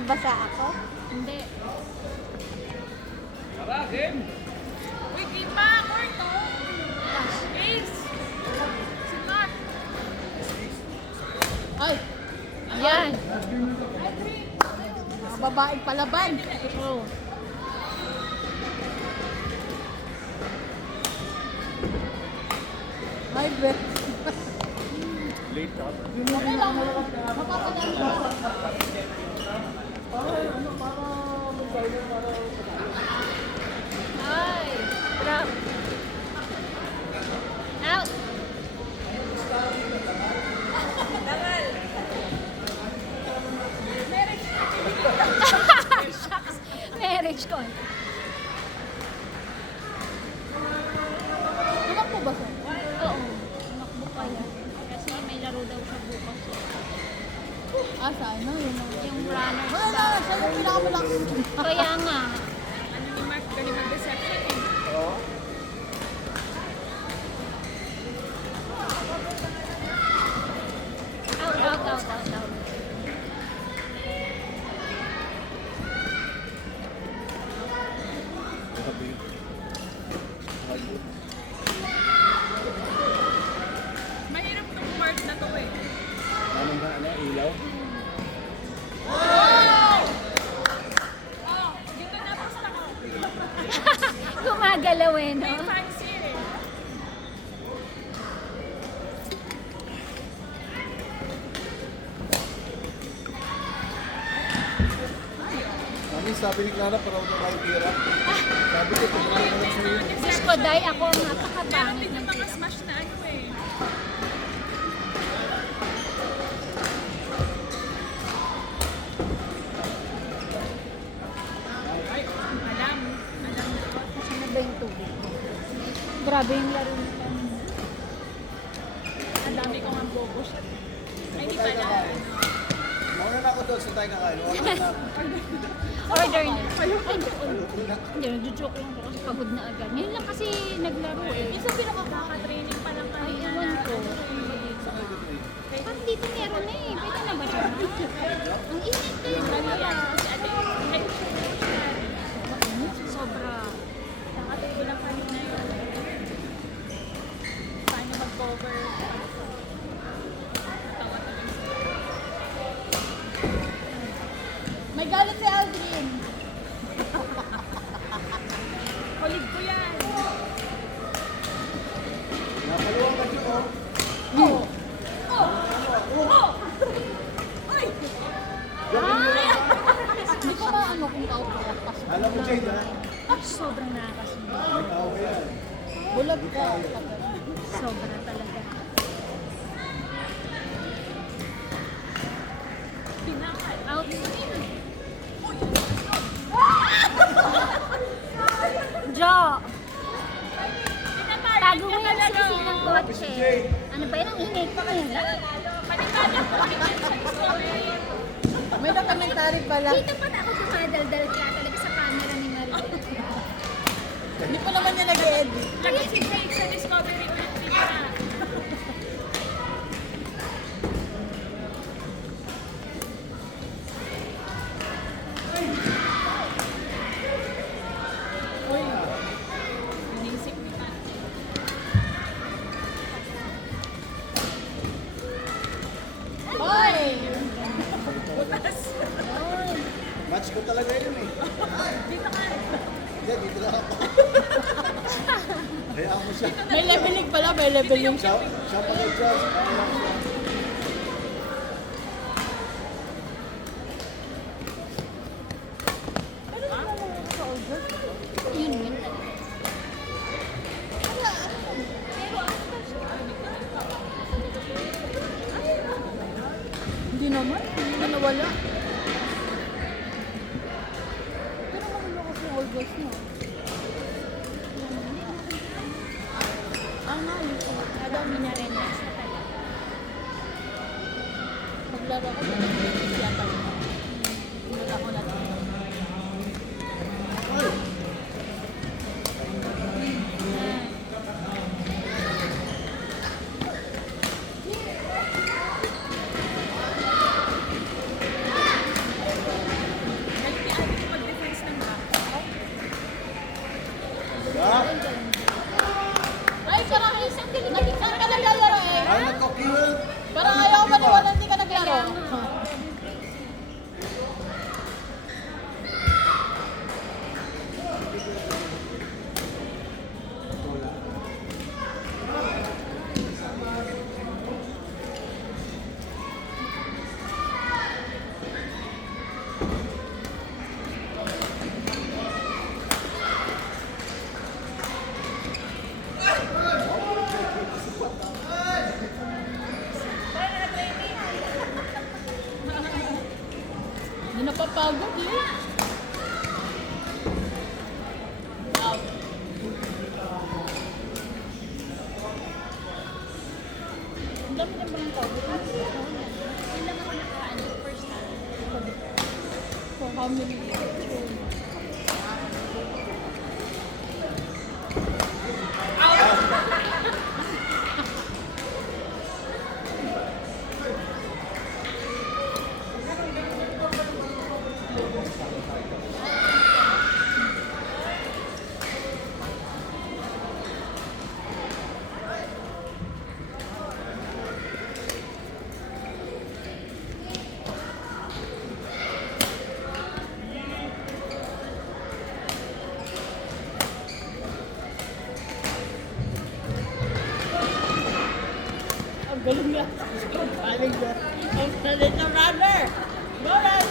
Nagbasa ako? Hindi. Tara, game! Uy, game pa! Corto! Ace! Si Mark! Ay! Ayan! Mga babaeng palaban. Oh. Ay, bet. Late ka. Okay lang. Mapapadali ka. Ay! Trap! Out! Shucks! Marriage call. Tumakbo ba siya? Oo. Tumakbo pa yan. Kasi may laro daw siya bukas. Ah, sana. Yun ang... Yung runners Wala, ba? siya yung pinakamalakas. Kaya nga. Ano ni Mark? Galing mag-deception eh. Oo. Out. Mahirap tong part na to eh. Ano nga, ilaw? Dito na basta ako. Gumagalaw eh, no? May fancy eh. Mami, sabi ni Clara, para ako kayo tira. Sabi ko, tumulong na lang sa'yo. Diyos ko, Day, ako ang napakapangit ng tira. Smash na ano eh. Alam na ako. Ano ba yung tubig ko? Grabe yung laro nila. Ang dami kong ang bobo siya. Ay, hindi pala. Mauna na ako doon sa tayo kakain. Mauna na ako. Order na. Hindi, nagjo-joke lang ako kasi pagod na agad. Ngayon lang kasi naglaro eh. Minsan pinakakaka-training pa lang Ay, kanina. ewan ko. Parang dito meron na eh. Pwede na ba siya? Ang init na yung Kanina, si ate, ay, sobra. nakatay ko lang kanina yun. Paano mag-cover? Tawa tuloy siya. May galit si Aldrin. Kulig ko yan. Napaluwang ka dyan, oh. Oh! Ay! Hindi ko ba ano kung kaupakas. Alam mo, Jade, ha? Sobrang nakakasunod. May tao ka yan. Bulag ka. Sobra talaga. Pinakal. Out. Jo! Tago mo yung sisi ng kotse. Ano ba yun? Ang ingay pa kaya lang. May documentary pala. Dito pa na ako dumadaldal ka talaga sa camera ni Marie. Hindi pa naman niya nag-edit. Lagi si Jake sa Discovery niya. Inisip ni Tati. Hoy! Match ko talaga yun, eh. Dito ka. Hindi, dito lang ako. Hayaan mo siya. May leveling pala, may leveling. Siya pa kayo dyan. Yun yun. Hindi naman. Hindi na nawala. Pero mahalo kasi all girls niya. Ah, nga. Madami na rin. Next na talaga. Papagod eh. Wow. Ang dami na bang tao? Yun lang ako nakaano, first time. For how many years? Ang galing niya. Ang galing niya. Ang galing na runner. Go, Ren!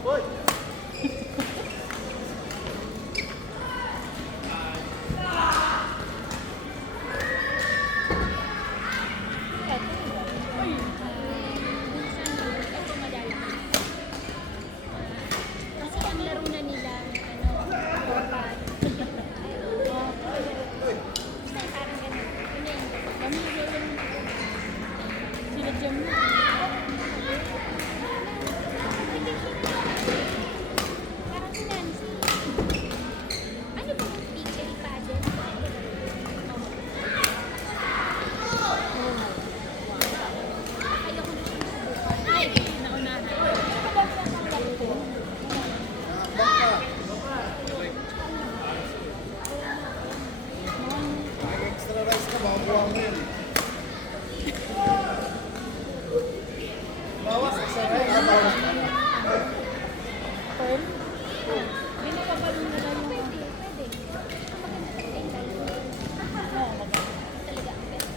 Hoy! Minsan, ito madala. Kasi ang laro na nila, dapat. Basta parang ganun. Yun na yun. Kami yung sila Jem na. Parang si Nancy. Ano ba yung PK pageant? Ayoko na siyang subukan. Ay, naunahan. May extra rice ka, makukuha mo yun. Bawas, extra rice. Bawas. Pearl? Binababalo nila yung... Pwede, pwede. Ang maganda talaga yung dalawa. Oo, maganda. Talaga ang best.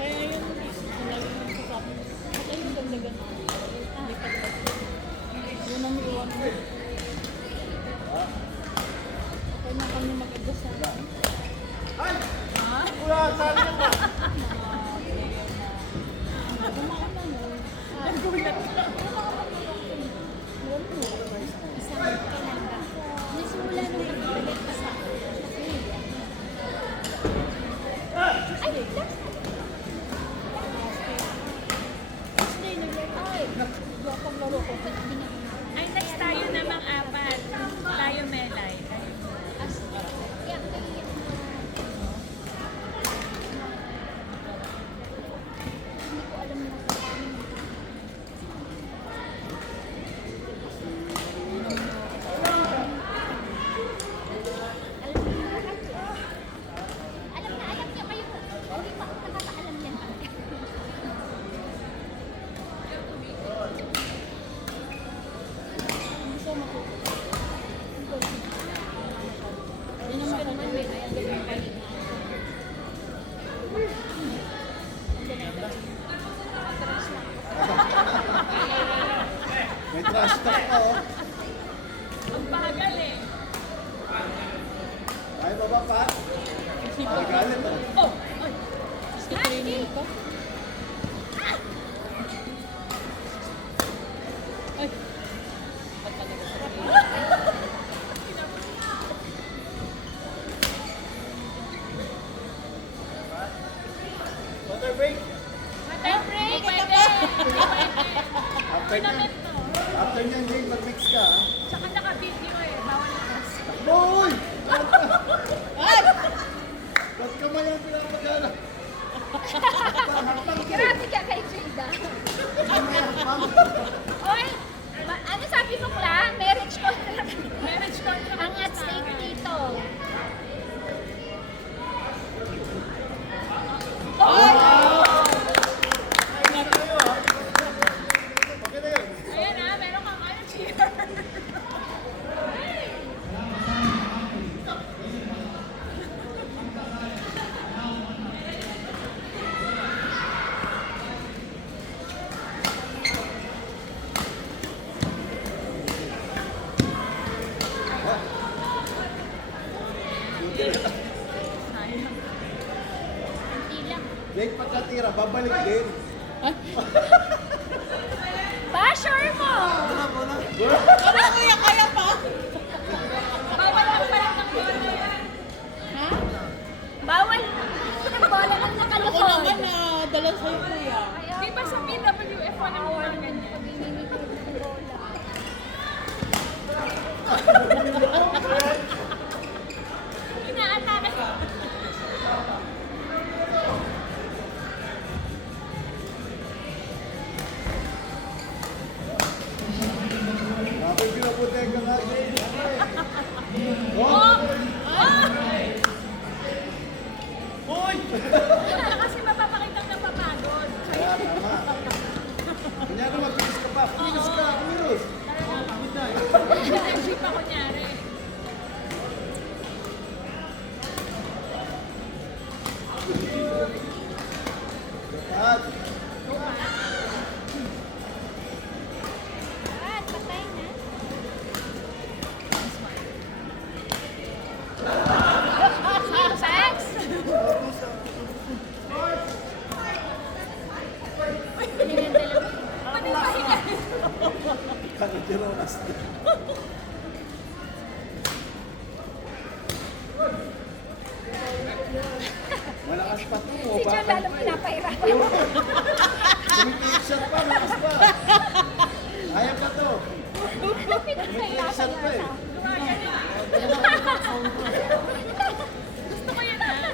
Kaya yun, sinabi mo sa sabi mo, patay yung dagdagan mo. Lipat ka. Yun ang iwan mo. Okay na kami mag-adjust sa akin. Ay! Wala, saan ka ba? Isang kailan ba? Nasimula nung nagbabalit pa sa Ay, last Stay na yan. Ay! Nagpapaglaro ko. Ay, next tayo namang apat. Tayo, Melay. As, iyak na iyak na. Hindi ko alam na alam niyo kayo. Hindi pa nakakaalam yan. Hindi siya matuto. Yan ang Gusto naman maganda. may ayan gawin pa rin. May trash talk ka, oh. Ang bagal eh. Ay, baba pa. Ay, galit, oh. Oh! Ay! Gusto training pa? Ay! Ba't talaga sa Water break. Matay break! Pwede! After nyan, after nyan, Jane, mag-mix ka, ha? Tsaka naka-video eh. Bawal lakas. Boy! Ay! Ba't kamay ang pinapagana? Grabe ka kay Jada. Oy, ano sabi mo, Kla? Marriage contract. Marriage contract. Ang at stake dito. Okay na yun. Kunti lang. Dahil pagkatira, babalik din. Basher mo! Ano kuya, kaya pa? Bawal ang palang ng bola yan. Ha? Bawal. Bola lang Ako nakalukod. naman na dala sa'yo kuya. Di ba sa PWF walang bola ganyan? Inaatake. Grabe pinaputek ka nga din. Oh! Hoy! Wala kasi mapapakitang napapagod. Kaya tama. Kunyari magkilis ka pa. Kumilos ka, kumilos. Energy pa kunyari. At At, patay na. Sex! kanitironas. Malakas pa to. Si John lalo pinapahirapan. Kumitiik shot pa, malakas pa. Ayaw ka to. Pinapahirapan Shot pa eh. Gusto ko yun ah.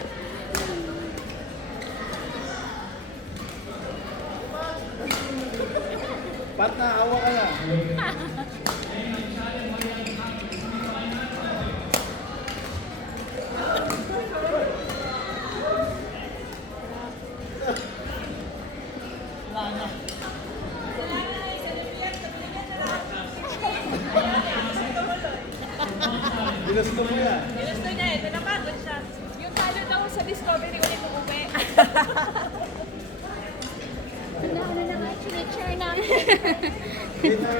Pat na, hawa ka na. Wala na. Ginusto mo yan. Ginusto niya eh, napagod siya. Yung talo daw sa Discovery ulit umuwi. Ano na nga, chinecheer namin. Hindi na